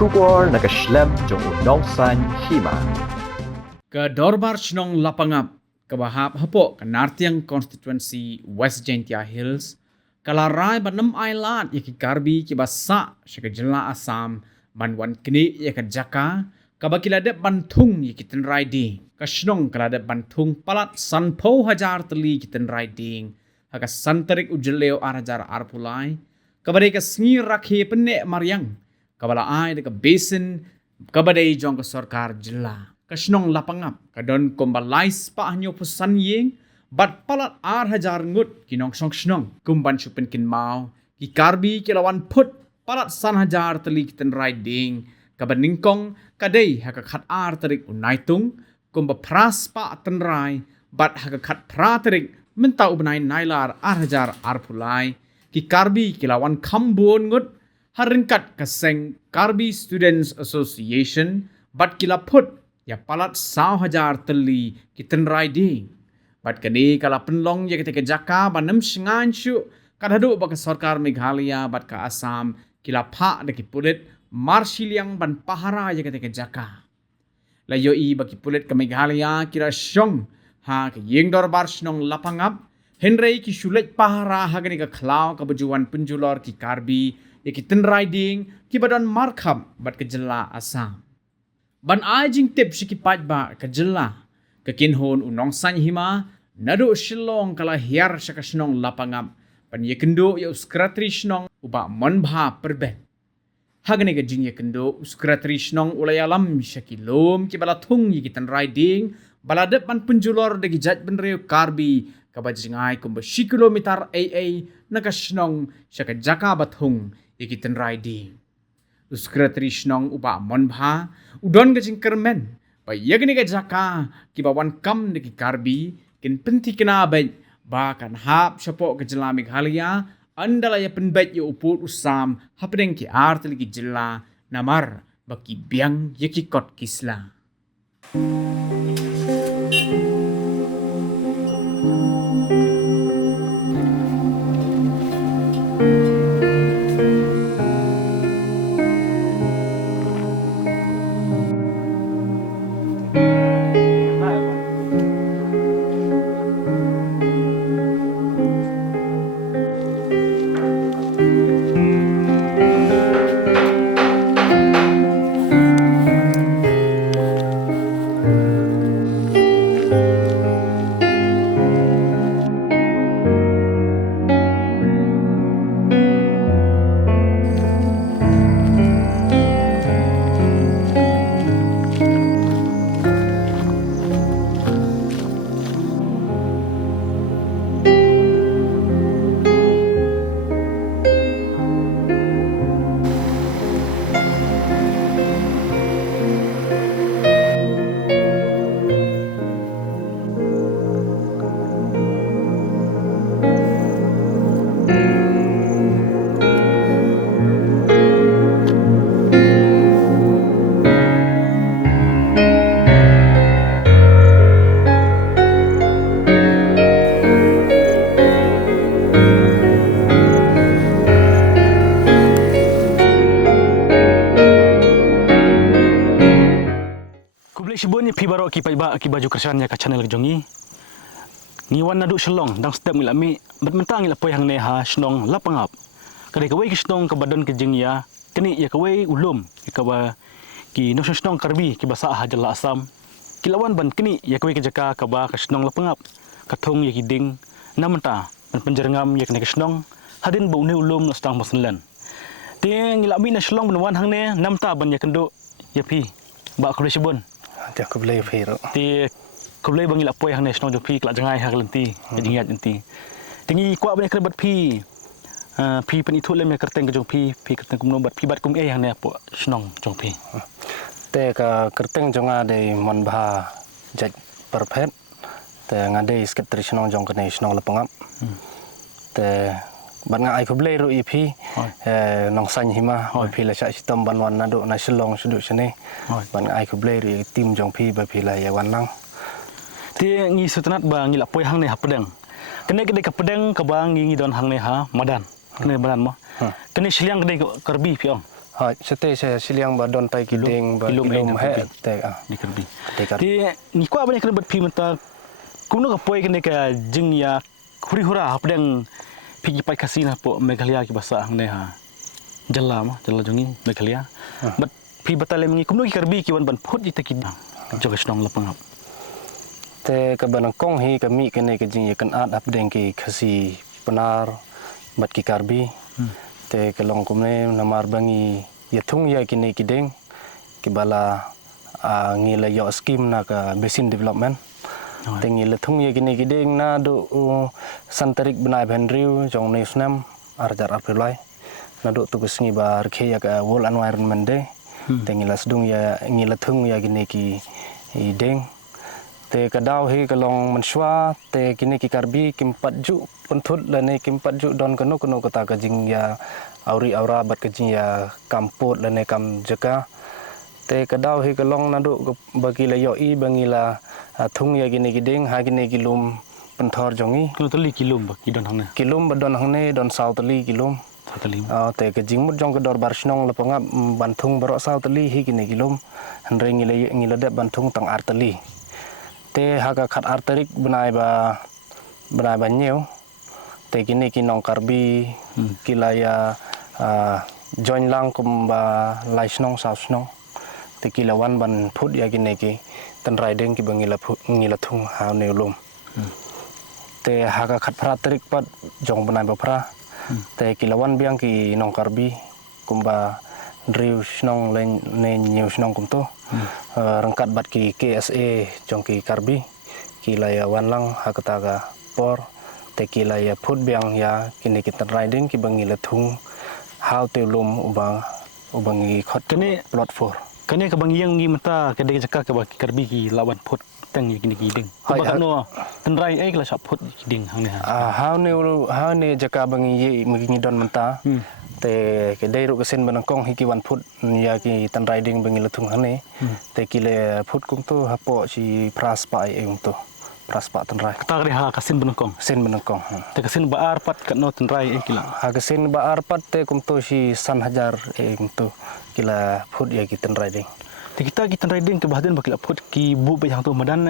Shubor nakaslem jong unongsan hima. Ke Dorbar Shnong Lapangap, ke Bahap Hapok, ke Nartiang Constituency West Jaintia Hills, kalarai banam ailat yaki karbi ki basa syaka jela Assam banwan kini yaka jaka kabakilade bantung yaki ten riding ka Shnong kalade bantung palat sanpo hajar teli ki ten riding haka santarik ujeleo arajar arpulai kabade ka sngi rakhe penne maryang kabala ai de ka basin kabade jong ka sarkar jela ka Shnong Lapangap kadon kombalais pa hanyo pusan yeng bat palat hajar ngut kinong song Shnong kumban chupen kin mau ki karbi kilawan put palat san hajar teli kiten riding kabaningkong kadai haka khat tarik unaitung kumba pras pa tenrai bat haka khat tarik menta ubnai nailar hajar arpulai ki karbi kilawan kambon ngut haringkat kaseng Karbi Students Association bat kila put ya palat 1,000 teli kiten riding bat kani kala penlong ya ketika jaka banam singan syu kadadu baka sarkar Meghalaya bat ka Assam kila pha de ki pulit marshiliang ban pahara ya ketika jaka la yo i baki pulit ka Meghalaya kira syong ha ke yeng Dorbar Shnong Lapangap henrei ki shulet pahara ha gani ka khlau ka bajuan penjulor ki karbi ya ki ten riding ki badan markham bat ke jela Assam ban ajing tip sikipat ba ka jela kakinhon unong san hima nado shilong kala hiar syaka Shnong Lapangap pan yekendo ya uskratri Shnong uba manbha perben hagane ka jing yekendo uskratri Shnong ulayalam syakilom ki balatung yikitan riding baladep pan penjulor dagi jat benreo karbi kabajingai kumba kilometer AA naka Shnong syaka jaka batung yikitan riding uskratri Shnong uba manbha udon ka jing kermen pa yagni ka jaka ki bawan kam de ki karbi kin penti kena baik bahkan hap syapo ke jela Meghalaya andala ya penbaik ya upur usam hapdeng ki artli ki jela namar baki biang yaki kot kisla. Shibun pi baro ki paiba ki baju kersannya ka channel jongi ngiwan nadu shlong dang step milami batmentang ila poi hang ne ha Shnong Lapangap kadai kawai ki Shnong ka badan ke jingya kini ya kawai ulum ki kawa ki no Shnong karbi ki basa ha jala Assam kilawan ban kini ya kawai ki jaka ka ba ka Shnong Lapangap ka thong ya ki ding namenta ban penjerngam ya kene ka Shnong hadin ba une ulum no stang maslan ting ilami na Shlong banwan hang ne namta ban ya kendo ya pi ba kule shibun dia aku beli firo. Ti aku beli bangi lapoi hang nasional jopi kelak jangai hang lenti, jingat lenti. Tingi kuat banyak kerbat pi, pi pen itu lem kerteng ke jopi, pi kerteng kumno bat pi bat kum hang ne apo Shnong jopi. Te ka kerteng jonga de manbha jat perfect. Te ngade skip dari Shnong jong ke Shnong Lapangap. Te ban ngai aku beli ru ipi, nong san hima, pi la cak sitam banwan nado na Shlong sudut sini. Ban ngai aku beli ru tim jong pi ba pi la ya wanang. Ti ngi sutanat ba ngi lapoi hang ne hapedang. Kene kede ka pedang ka ba ngi don hang ne ha madan. Kene badan mo. Kene siliang kede karbi pi ong. Hai, sete saya siliang ba don tai kiding ba Kilom kilom ai he na te di Karbi. te kar. Ti ni kwa banyak kena pi menta kuno ka poi kene ka jing ya huri hura hapdeng pigi pai kasina po Meghalaya ki basa hang ne ha. Jalla jongi Meghalaya. But pi batale mengi kuno ki Karbi ki wan ban phut ite ki joga snong lapangap. Te ka banang kong hi ka mi kene ka jing ya kan at hapdeng ki khasi penar bat ki karbi. Te kelong kumne namar bangi yatung ya kini kideng kibala ngila yo scheme na ka basin development te ngila thung ya kini kideng na do santarik benai benriu jong ne snam arjar aprilai na do tugus ngi bar khe ya ka world environment day te ngila sedung ya ngila thung ya kini ki deng te kadau hi kalong menswa te kini ki karbi kimpat ju penthut lane kimpat ju don kono kata ka jing ya auri aura bat ka jing ya kamput lane kam jaka te kadau hi kalong nadu bagi la yo i bangila thung ya gini gideng ha gini kilum penthor jongi Kuno tali kilom ba ki don hang ne. kilum badon hangne don sautali kilum Satali. te ka jing mut jong ka dor bar snong lapanga banthung barok sautali hi gini kilum hanre ngila de banthung tang artali te ha ka khat arterik benai ba nyeu te kini kinong karbi kilaya join lang kumba laisnong sausnong te kilawan ban phut ya kini ki tan riding ki ngila thung ha neulum te ha ka khat praterik pat jong benai ba pra te kilawan biang ki nong karbi kumba driu snong len ne nyeu snong kumto rangkat bat ki KSA jong ki karbi kilaya wan lang ha kataga por te kilaya phut biang ya kini kita riding ki bangi lathung how te lum ubangi khot Kene plot 4 kene ka bang yang ngi mata ka de jaka ka ba ki Karbi ki lawan phut tang ki ni ki ding. Ko Hai, ba no tenrai ai kala sap phut ki ding hang ne ha. how ne jaka bangi ye magi don menta te ke dei ru kesen banangkong hi ki wan phut ya ki tan riding bangi lathung hane te kile phut kum to hapo si pras pa ai to pras pa tan rai Kata kare ha kasin benongkong. sen banangkong Te kasin ba arpat kat no tenrai ai kila. ha kesen ba arpat te kum to si san hajar to kila phut ya ki tan riding Te kita ki tenrai ding ke bahagian ba kila phut ki bu ba hang tu madan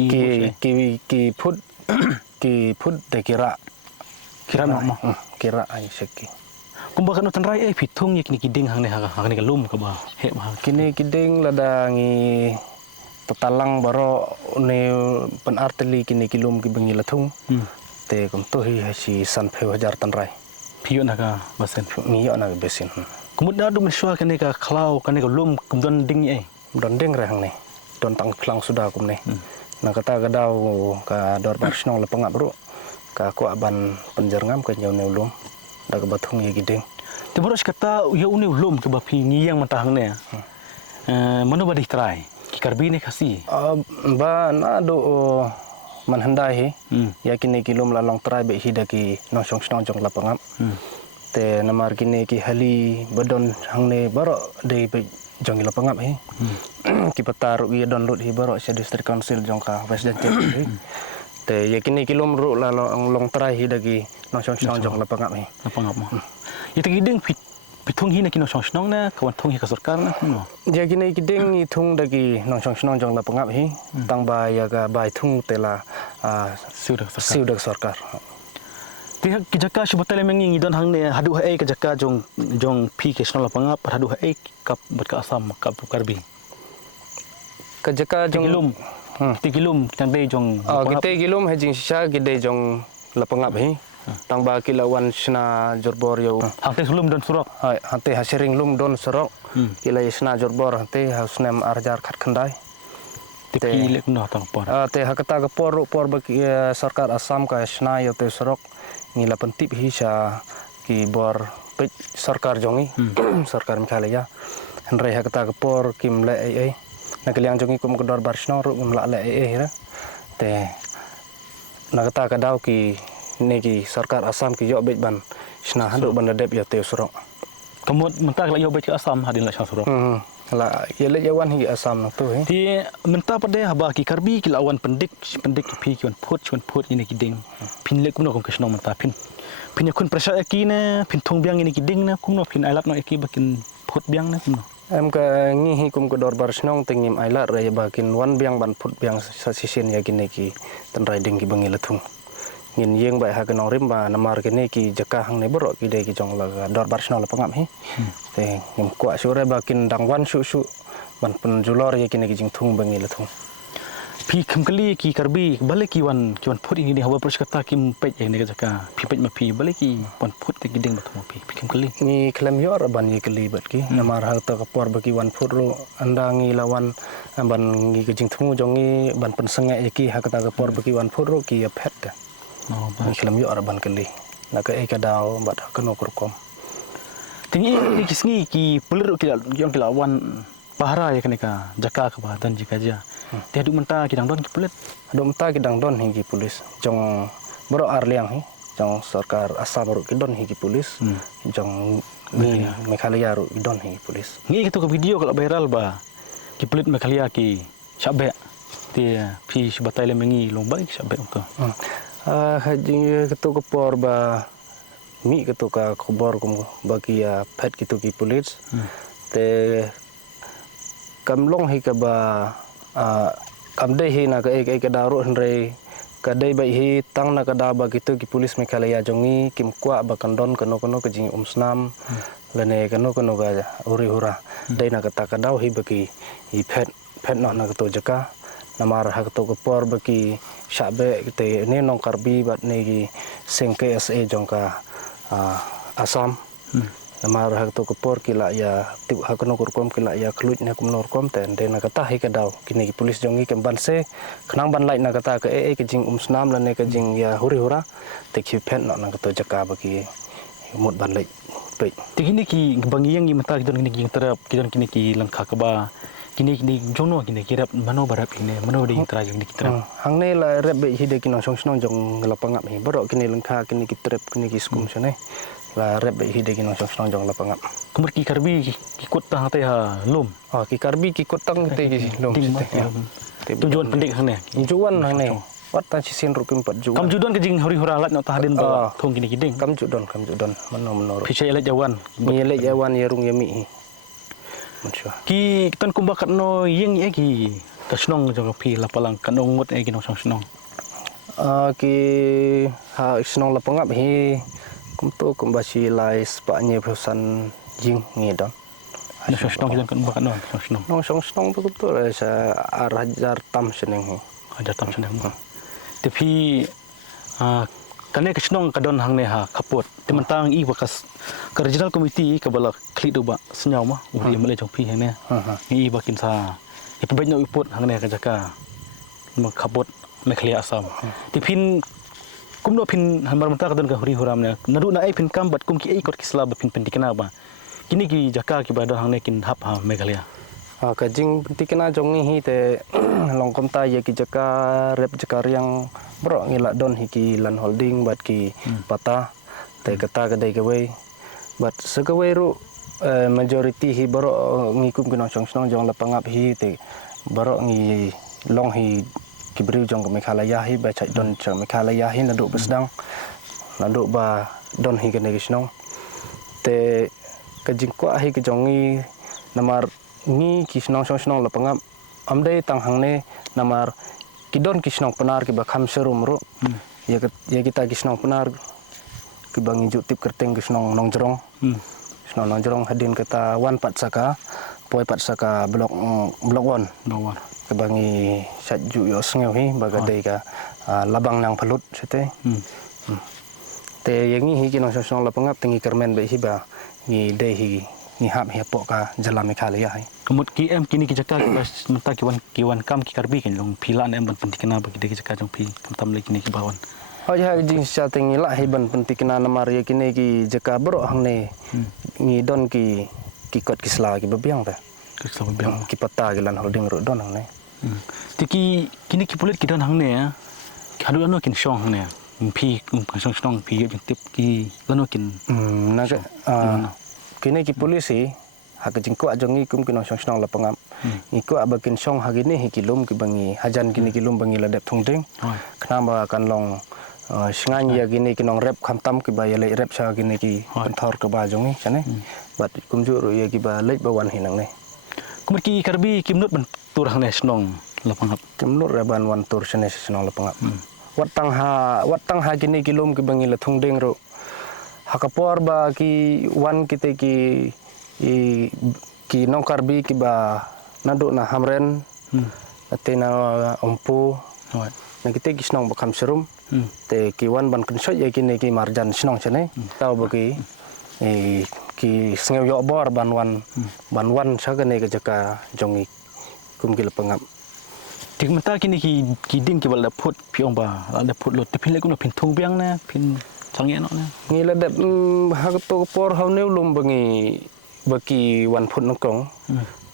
ki phut ki phut te kira kira no mo. kira ai seki Kumba kan no tenrai ai pitung ye kini ki ding hang ne ha hang ne ka lum ka ba he ba. kini kideng lada ngi tatalang baro ne pen arteli kini kilum ki bengi lathung te kum to hi si san pheu hajar tan rai Piyo na ka basen. ngi yo na besin Kumud na du meswa kene ka khlau kene ka lum kumdon ding ai. don deng rehang ne don tang khlang sudah kum ne na kata ka dau ka dor bar snong le pangap ru ka ko ban penjerngam ka nyau ne ulum da ka bathung ye gideng Te boros kata ya uni lum ke ba pi ngiyang matahang ne. Mano ba di try. Ki Karbi ne kasi. ba na do man handai hi ya kini kilum la long try be hi da ki no song snong jong la pangap te namar kini ki hali badon hangne baro de be jong la pangap hi ki pataru ye don lut hi baro se district council jong ka west dan hi te ya kini kilum ru la long try hi da ki no song snong jong la pangap hi Apa ngap mo. Ita giding pitung hi na kino song snong na kawan tung hi ka sarkar na kuno. ya kini kideng ni thung da ki no song snong jong la pangap hi tang ba ya ga bai thung te la Sudah sarkar. siu dak sarkar Ti ki jaka subata le mengi don hang ne hadu hai ka jaka jong pi ke snong la pangap hadu hai kap bat ka asam kap Karbi. ka jaka jong Kilum. Ti kilum tang dei jong. kita gilum hejing sisa gide jong lapangap hi tang ba kilawan sna jorbor yo Hang te sulum don surok. hai hante hasiring lum don sorok kila sna jorbor hante hasnem arjar khat khandai Ti ki le kuno tang por. te hakata ka por ba sarkar asam ka sna yo te sorok ngila pentip hi sa ki bor pit sarkar jongi sarkar Meghalaya hanre hakata ka por kim le ai nakaliang jongi kum kodor barsno ru ngla le ai ra te nakata ka dau ki negi sarkar asam ki yo bet ban sna handu ban dep ya te sorok Kamut mentak la yo ba ka asam hadin la sang surok. la yele jawan hi asam no tu hi Ti menta pada haba ki Karbi ki lawan pendik ki pi ki wan phut ini ki ding pin le kumno kom kesno menta pin Pin yakun pressure aki na pin thong biang ini kiding na kumno pin ailat no aki bakin phut biang na kumno. Em ka ngihi kum ko dorbar snong tingim ailat raya bakin wan biang ban phut biang sa sisin ya gini ki tan riding ki bangi lathung. Ngin yeng bai ha ka nong rim ba namar ki ne ki jaka hang ne borok ki de ki jong la dorbar snong la pangam hi. Te ngim kwa sure bakin dang wan su ban pun julor ya kini ki jing thung bangi lathung. Pi kemkeli ki karbi balik ki wan phut ini di hawa press kata kim pej yang ne jaka pi pej ma pi balik ki wan phut ki ding bathum pi kemkeli. Ni klem yor ban ye keli bat ki namar ha ta kapor bagi wan phut ro anda ngi lawan ban ngi ki jing thung jong ngi ban pen senge ye ki ha ta kapor bagi wan phut ro ki ya phet ka. Oh, Ni klem yor ban keli. Na ka e ka daw bat ha keno kurkom. Tinggi ni kisngi ki pelir ki yang ki lawan pahara ya kaneka jaka ka badan jika ja. Dia duk mentah kidang don ki pelit. Adom ta ki dang don higi polis jong bro arliang hi jong sarkar asam ro ki don higi polis jong ni Meghalaya ro ki don higi polis. Ngi gitu ke video kalau viral ba ki pelit Meghalaya ki syabe dia pi sebatai le mengi lomba ki syabe ko. Haji ketu kepor ba mi ketu ka khobor kum bagi ya phet kitu ki polis te kamlong hi ka ba kam dei hi na ka ek daru henre ka dei bai hi tang na ka da ba gitu ki polis Meghalaya jongi kim kwa ba kandon kono ke jing snam lene kono ga uri hura dei na ka ta ka daw hi bagi hi phet no na ka to jaka namar ha to ko por bagi shabe te ne nong karbi bat ne gi sengke sa jongka asam namar ha to ko por kila ya tu ha kono kurkom kila ya khluj ne kum nor kom ten de na kata hi ka daw kini ki polis jongi kem ban se khnang ban lai na kata ka ke jing snam la ne ka jing ya huri hura te ki phet no na ka to jaka bagi mut ban lai pe Tinggi ki bangi yang mata kidon kini ki terap kidon kini ki langka ka ba kini jono kini kirap mano barap ini mano di tra jong di terap. Hang ne la rep be hi de ki nong song jong lapangap hi borok kini langka kini ki trep kini ki skum sene la rep be hi de ki nong song jong lapangap. Kumur ki karbi ki kot tang te ha lom. Ki karbi ki kotang te ki lom site. Tujuan pendik hang ne. Tujuan hang ne. Wat ta sisin rukim pat juan. Kam judon ke jing huri huralat no tahdin ba thong kini kiding. Kam judon mano. Pisai elat jawan. Ni le jawan ye rung ye mi. Mansua. Ki tan kumbakat no yeng ye ki kasnong jong pi lapalang kanong mut e ki no snong. Ki ha snong lapangap hi kumto kumbasi lais pa nye phusan jing ngidon. No snong ki kan bakat no snong. Nong snong tu kumto sa arajar tam seneng hi. Ada tam seneng. Tapi kane kasnong kadon hang ne ha kapot timantang I bakas regional committee ka bala klik do ba senyaw ma uri male jong pi ne I bakin sa ipabay no ipot hang ne ka jaka kapot Meghalaya asam tipin kumno pin hambar mata kadon ka huri huram ne nadu na ai pin kam bat kum ki ai kot kisla ba pin pentikana ba kini ki jaka ki badon hang ne kin hap ha Meghalaya ka jing pentikana jong hi te longkom ta ye ki jaka rep jaka riang bro ngila don hiki lan holding bat ki pata te kata ka dei kawai bat sekawai ru majority hi bro ngikum kinong song jong lapangap hi te bro ngi long hi kibriu jong Meghalaya hi ba chai don jong Meghalaya hi nadu besdang nadu ba don hi kene kisnong te ka jingkwa hi ki jongi namar ni kisnong song lapangap amdai tanghang ne namar kidon kisnong penar ki bakham serum ro ya kita kisnong penar ki bangi jutip kerteng kisnong nong jerong kisnong nong jerong hadin kata wan pat saka poi pat saka blok wan ki bangi satju yo sngeu hi bagadai ka labang nang phalut sete te yangi hi kinong song lapangap tingi kermen be hi ba ni de hi ni hap hi pok ka jala Meghalaya hai kemut ki em kini ki jaka ki bas menta kiwan kam ki karbi kan long pilan em ban pentikana ba ki de jaka jong pi tam le kini ki bawan ya jing sa tingi la hi ban pentikana namar ye kini ki jaka bro hang ne ni don ki kot kisla ki babiang ta kisla babiang ki pata ki lan holding ro don hang ne tiki kini ki pulit ki don hang ne hadu ano kin shong hang ne pi song pi jeng tip ki lano kin na kini ki polisi hak jingko ajongi kum kinong song lapangam iko abakin song hagini hi kilum ki bangi hajan kini kilum bangi ladep thongding knamba kan long Sengan ya gini kinong rep kamtam ki ba ya le rep sa gini ki pentor ke ba jong ni chane. Bat kumju ro ya ki ba le ba wan hinang ne. Kumki karbi kimnut ban tur hang ne snong lapangap. Kimnut reban wan tur chane senong lapangap. Wat tang ha gini ki lum ki bangi la thung deng ro. Hakapor ba ki wan kite ki nong karbi ki ba nado na hamren atena ompu na kite ki snong bakam serum te ki wan ban kensot ya kini ki marjan snong chane tau bagi ki sngeu yo bor ban wan sa gane ke jaka jongi kum ki lapangap Tik mata kini ki ding ki bal da phut piong ba da phut lo te phin le kum phin thung biang na phin changye no na ngi la dat ha to por ha neu lum bangi baki wan phut nokong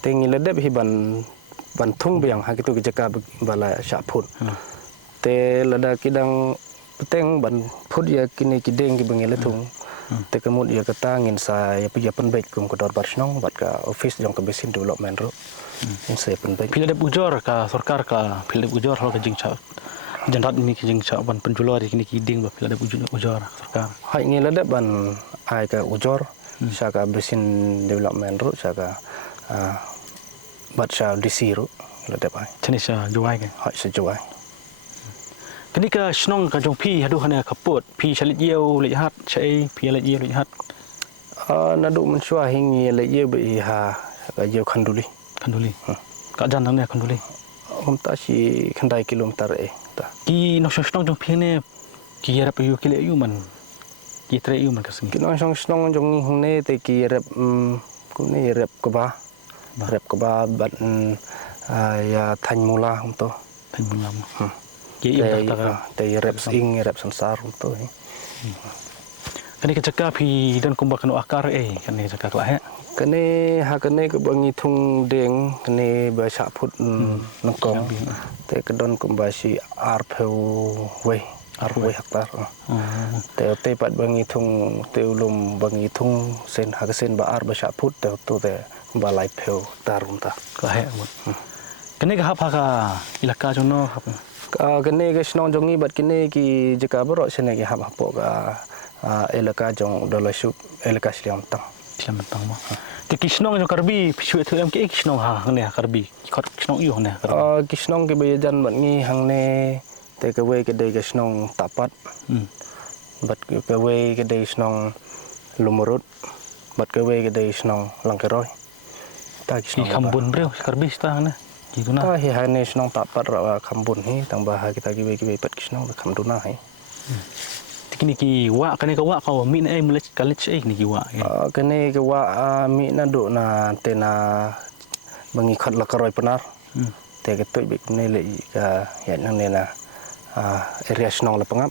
te ngi la dep hi ban thung biang ha kitu ki jaka bala sha phut te lada kidang peteng ban phut ya kini kideng ki bangi la thung te kemud ya kata ngin sa ya pi ya penbek kum ko dor barsnong bat ka office jong ka basin development ro in sa penbek pila de ujor ka sarkar ka pila de ujor hal ka jing cha janrat ini ki jing cha ban penjular kini ki ding ba pila de ujor sarkar hai ngi la dep ban ai ka ujor sa ka basin development ro sa ka bat sa DC ro la dep ai chani sa juai ke hai sa juai kini ka snong ka jong pi hadu hana kaput pi chalit yeu le hat chai pi le yeu le hat nadu mensua hingi le ye be ha ka ye khanduli ka jan nang ne khanduli ta si khandai kilometer ta ki no snong jong pi ne ki yara pi yu ki le yu man ki tre yu man ka sing kinong snong jong ni hungne te ki rep ku ne rep ka ba bat ya than mula to than mula ki te rep sing rep sansar to kani ka jaka pi dan kumba kanu akar kani jaka kla he kene ha kene ke bangi thung deng kene ba sa phut nokong te kedon kumba si arpheu we hektar te pat bangi thung te ulum bangi thung sen ha sen ba ar ba sa phut te to te ba lai pheu tarum ta kla he kani ka ha ka ilaka jono kene ke snong jongi bat kene ki jaka bro sene ki hap hapo ka elaka jong dolasu elaka siam tang ma te kisnong jo karbi pisu tu em ke kisnong ha ne karbi khot kisnong yu ne kisnong ke bayan bat ngi hang ne te ke we ke de kisnong tapat bat ke we ke de kisnong lumurut bat ke we ke de kisnong langkeroi ta kisnong kambun bro karbi sta ne gimana ta hi hane snong tapat ra kambun hi tang bah kita ki we pat kisnong da kamduna hai kini ki wa kani ka wa ka min mulet college ni ki wa kene ke wa mi na do na tena bangi khat la karoi panar te ke toy be ne le ka ya nang ne na area snong la pangap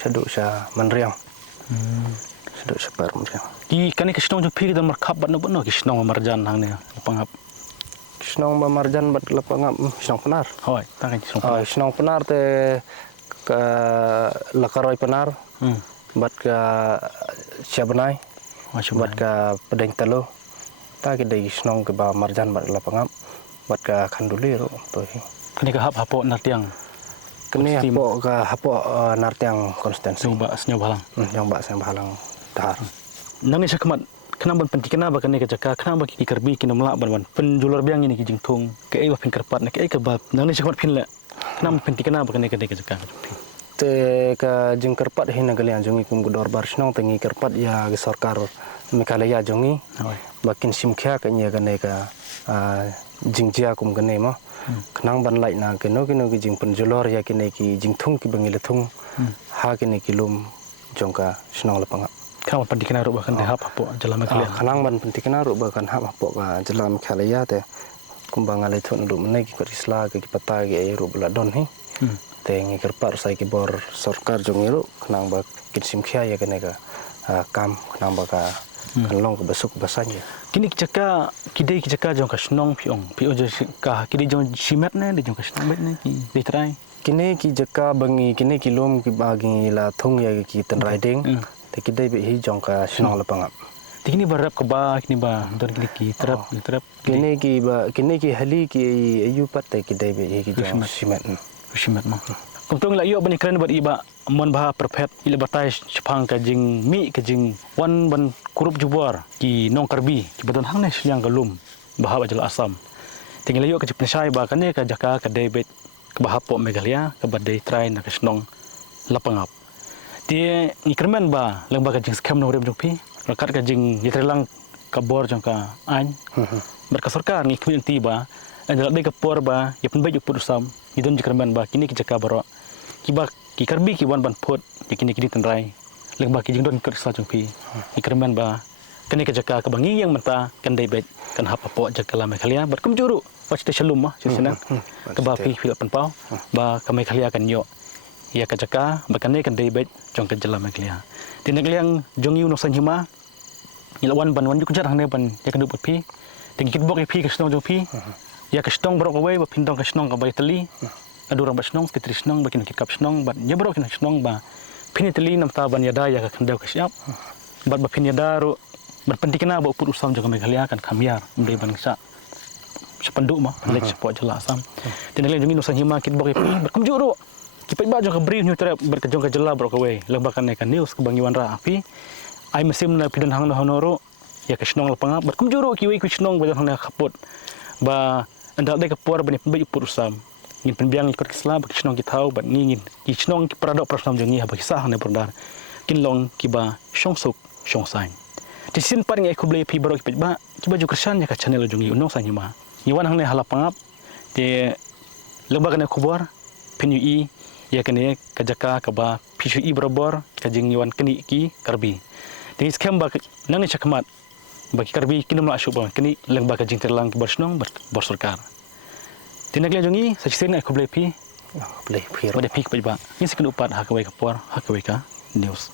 sadu sa manriang sadu sa par manriang ki kani ke snong jo phi da mar khap ban no ki snong marjan hang ne pangap snong ba marjan bat la pangap snong panar hoi ta kan snong panar te ka lakaroi panar bat ka siabanai bat ka pedeng talo ta ke dei snong ke ba marjan bat lapangap bat ka khanduli ro to hi kani ka hapo nartiang kani hapo nartiang konstansi ba asnya balang yang ba asnya balang dahar nang ni sakmat kenapa pentikana ba kani ka jaka kenapa ki karbi kina melak ban penjular biang ini ki jingtung ke ai ba pin karpat ne ke ai ka ba nang ni sakmat pin la kenapa pentikana ba kani ka jaka te ka jing karpat hina galian jongi kum gudor barsnong tengi karpat ya ge sarkar Meghalaya jongi bakin simkhya ka nya gane ka jingjia kum gane ma khnang ban lai na ke no ki jing penjulor ya kine ki jing thung ki bangile thung ha kine ki lum jongka snong lapanga kau pentikana ro ba kan hap hapo jalan Meghalaya khnang ban pentikana ro ba kan hap hapo ka jalan Meghalaya te kumbang ale thon du mne ki korisla ki pata ge ro bla don hi tengi kerpar sai ki bor sarkar jongiru khnang ba kinsim khia ya kene ka kam khnang ba ka kanlong ka basuk basanya kini jaka kidai jaka jong ka snong piong je ka kidai jong simet ne de jong ka snong bet ne ki de trai kini ki jaka bangi kini kilom ki bagi la thung ya ki tan riding te kidai be hi jong ka snong lapangap kini barap ka ba kini ba dor ki trap kini ki hali ki ayu pat te kidai be hi ki jong simet Simet ma. Kuntong la iyo bani keren bat iba mon bah perpet ila batai chapang ka jing mi ka jing wan ban kurup jubor ki nong karbi ki badan hang ne siang galum bah bajal asam tinggal yo ka jipnasai ba kane ka jaka ka debet ka bah po megalia ka badai try na ka snong lapangap ti ikrmen ba lang ba ka jing scam no rem jongpi rakat ka jing yitrelang ka bor jong ka an berka sarkar ni kmin tiba andal be ka por ba yapun be jupur sam idon jikrmen ba kini ki jaka baro kiba ki karbi ki wan ban phot yakini kini tenrai leng ba ki jing don kersa jongpi ikrmen ba kene ka jaka ka bangi yang mata kan debet kan hapa po jaka la mekhalia bar kum juru wach te shalom ma sisina ka ba pi fil pan pau ba ka mekhalia kan yo ya ka jaka ba kane kan debet jong ka jala mekhalia tinagliang jong yu no sanhima ilawan ban wan yu kujar hane ban ya kan duput pi tingi kit bok pi ka snong jongpi ya ka snong brok away ba pindong ka snong ka ba tali adurang ba snong kitri snong ba kin kap snong ba ya brok kin snong ba pini tali nam ta ban ya da ya ka kandau ka siap ba pin ya daru berpentikna ba upur usam jaga Meghalaya kan kamiar mbei bangsa sependuk mah lek sepot jela asam tinale jumi nusa hima kit bok pi berkumjuru kipai ba jaga brief new trap berkejong ka jela brok away lebakan kan news ke bangiwan ra api ai mesim na pidan hang honoro ya ka snong lapanga berkumjuru kiwi ku snong ba hang khapot ba andal de ka por bani mbei upur usam ngin penbiang ikut kisla ba snong kitau ba ngin ki snong ki paradok prasam jongi ha ba kisah ne perdar kinlong kiba shongsuk shongsain di sin paring aku beli pi barok ba coba juga kersan ya ka channel jongi unong sa nyima iwan hang ne halapangap te lembaga ne kubor pinui ya kene kajaka ka ba phi berobor ka jing iwan keni ki karbi di scam ba nang ne chakmat bagi karbi kinum la asuk ba keni lembaga jing terlang ki bersnong ber sarkar tinagli jongi sa sin aku beli pi Boleh pi. ba de pi ba ni sekenu upat hakawai ka por hakawai ka news